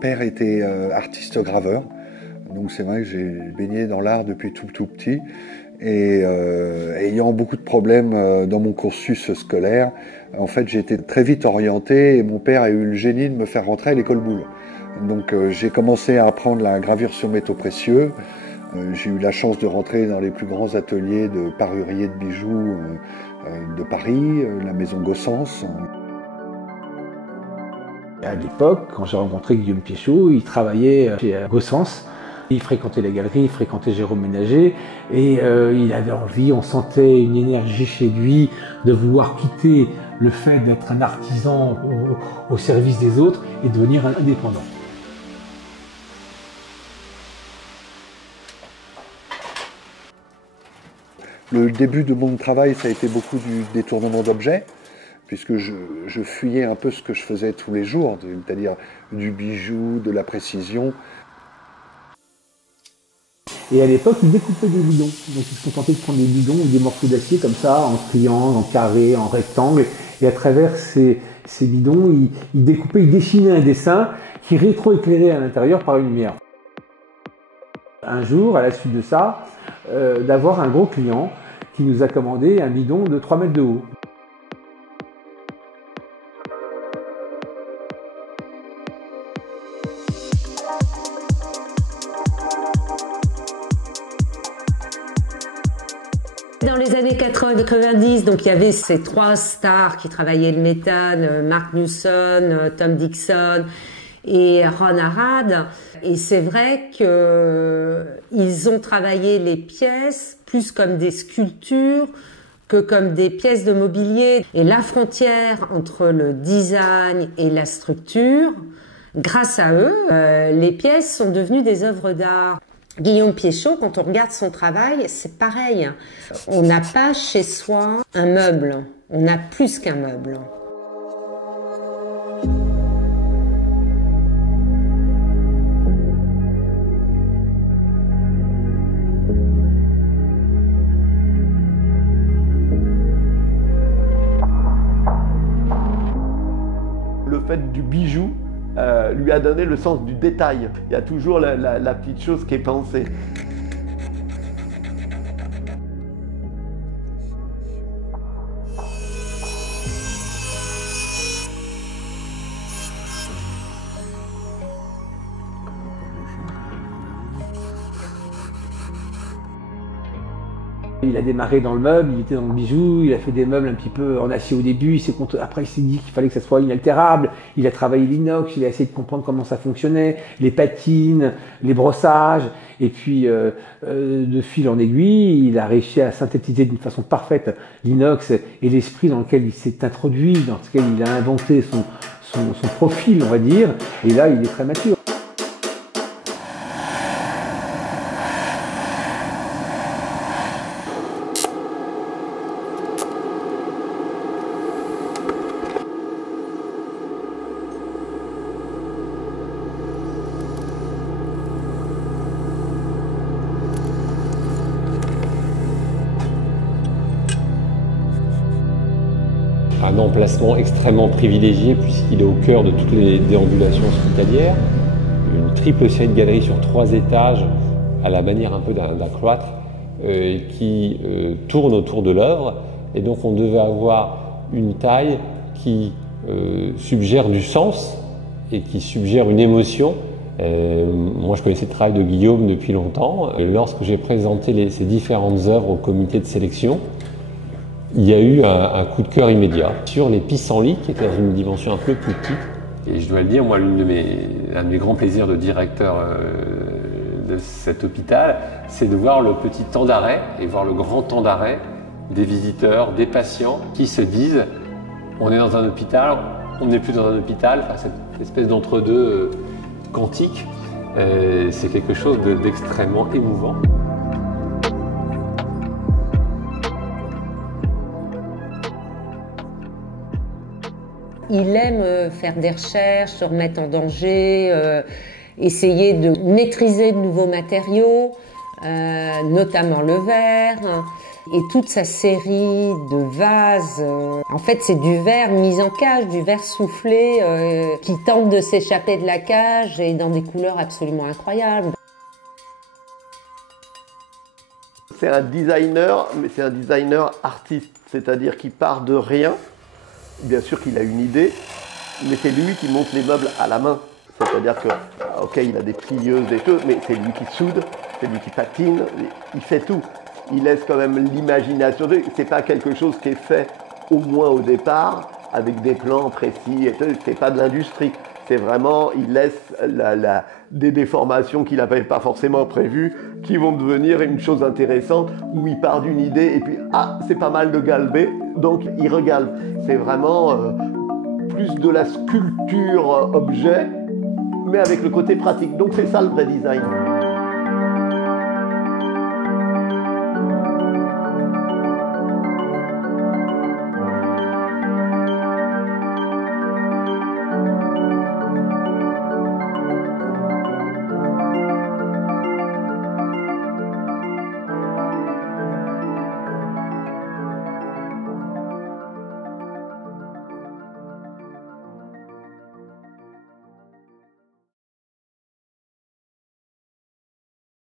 père était artiste graveur, donc c'est vrai que j'ai baigné dans l'art depuis tout petit. Et ayant beaucoup de problèmes dans mon cursus scolaire, en fait j'ai été très vite orienté et mon père a eu le génie de me faire rentrer à l'école Boulle. Donc j'ai commencé à apprendre la gravure sur métaux précieux. J'ai eu la chance de rentrer dans les plus grands ateliers de paruriers de bijoux de Paris, la maison Gossens. À l'époque, quand j'ai rencontré Guillaume Piéchaud, il travaillait chez Gossens. Il fréquentait la galerie, il fréquentait Jérôme Ménager et il avait envie, on sentait une énergie chez lui de vouloir quitter le fait d'être un artisan au service des autres et devenir un indépendant. Le début de mon travail, ça a été beaucoup du détournement d'objets, puisque je fuyais un peu ce que je faisais tous les jours, c'est-à-dire du bijou, de la précision. Et à l'époque, il découpait des bidons. Donc il se contentait de prendre des bidons ou des morceaux d'acier comme ça, en triangle, en carré, en rectangle. Et à travers ces bidons, il découpait, il dessinait un dessin qui rétroéclairait à l'intérieur par une lumière. Un jour, à la suite de ça, d'avoir un gros client qui nous a commandé un bidon de 3 mètres de haut. Dans les années 80-90, donc il y avait ces 3 stars qui travaillaient le méthane, Mark Newson, Tom Dixon et Ron Arad. Et c'est vrai qu'ils ont travaillé les pièces plus comme des sculptures que comme des pièces de mobilier. Et la frontière entre le design et la structure, grâce à eux, les pièces sont devenues des œuvres d'art. Guillaume Piéchaud, quand on regarde son travail, c'est pareil. On n'a pas chez soi un meuble, on a plus qu'un meuble. Le fait du bijou lui a donné le sens du détail. Il y a toujours la petite chose qui est pensée. Il a démarré dans le meuble, il était dans le bijou, il a fait des meubles un petit peu en acier au début, après il s'est dit qu'il fallait que ça soit inaltérable, il a travaillé l'inox, il a essayé de comprendre comment ça fonctionnait, les patines, les brossages, et puis de fil en aiguille, il a réussi à synthétiser d'une façon parfaite l'inox et l'esprit dans lequel il s'est introduit, dans lequel il a inventé son profil, on va dire, et là il est très mature. Un emplacement extrêmement privilégié puisqu'il est au cœur de toutes les déambulations hospitalières. Une triple série de galeries sur 3 étages à la manière un peu d'un cloître qui tourne autour de l'œuvre. Et donc on devait avoir une taille qui suggère du sens et qui suggère une émotion. Moi je connaissais le travail de Guillaume depuis longtemps. Lorsque j'ai présenté ces différentes œuvres au comité de sélection, il y a eu un coup de cœur immédiat sur les pissenlits qui étaient dans une dimension un peu plus petite. Et je dois le dire, moi, un de mes grands plaisirs de directeur de cet hôpital, c'est de voir le petit temps d'arrêt et voir le grand temps d'arrêt des visiteurs, des patients qui se disent on est dans un hôpital, on n'est plus dans un hôpital, enfin, cette espèce d'entre-deux quantique, c'est quelque chose d'extrêmement émouvant. Il aime faire des recherches, se remettre en danger, essayer de maîtriser de nouveaux matériaux. notamment le verre. Et toute sa série de vases, en fait c'est du verre mis en cage, du verre soufflé qui tente de s'échapper de la cage et dans des couleurs absolument incroyables. C'est un designer, mais c'est un designer artiste, c'est-à-dire qu'il part de rien. Bien sûr qu'il a une idée, mais c'est lui qui monte les meubles à la main. C'est-à-dire que, ok, il a des plieuses, des choses, mais c'est lui qui soude, c'est lui qui patine, il fait tout. Il laisse quand même l'imagination. C'est pas quelque chose qui est fait au moins au départ avec des plans précis. C'est pas de l'industrie. C'est vraiment, il laisse des déformations qu'il n'avait pas forcément prévues, qui vont devenir une chose intéressante, où il part d'une idée et puis ah, c'est pas mal de galber, donc il regalbe. C'est vraiment plus de la sculpture objet, mais avec le côté pratique. Donc c'est ça le vrai design.